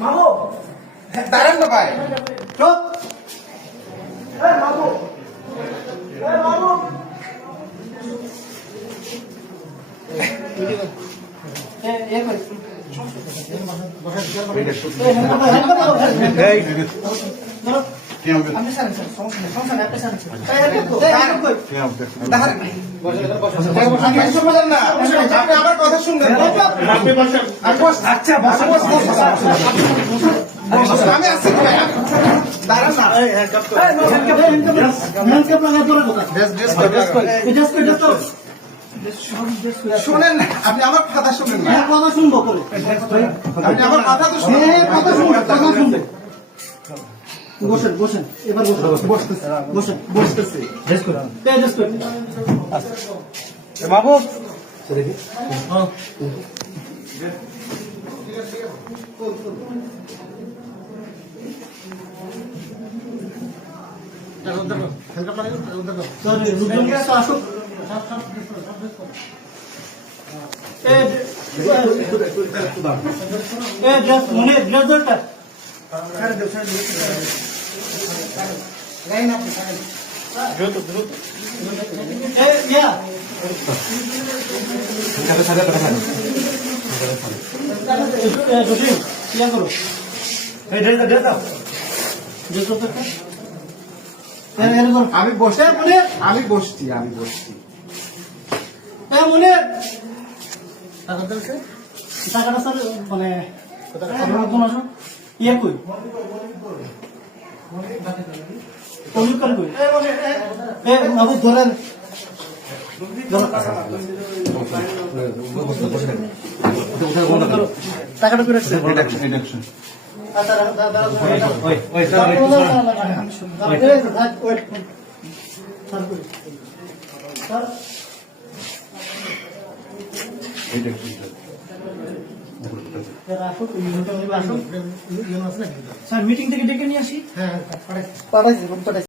মামু দাঁড়ান না ভাই, চুপ। মামু মামু আমার কথা শুনবেন। আচ্ছা আমি আসছি, দাঁড়ান না। শুনেন না, আপনি আমার কথা শুনেন না। কথা শুনবো করে আপনি আমার কথা তো শুনেন। কথা শুনবে, কথা শুনবে। বসেন বসেন, এবার বসতেছে বসেন, বসতেছে বাবু আসুক। মনে ড্রেজারটা আমি বসে মনে আমি বসছি মনে টাকাটা স্যার মানে ইয়ে কই কমিউনিকার কই বাবু ধরেন টাকাটা করে রাখছে স্যার মিটিং থেকে ডেকে নিয়ে আসি। হ্যাঁ পাঠাইছি।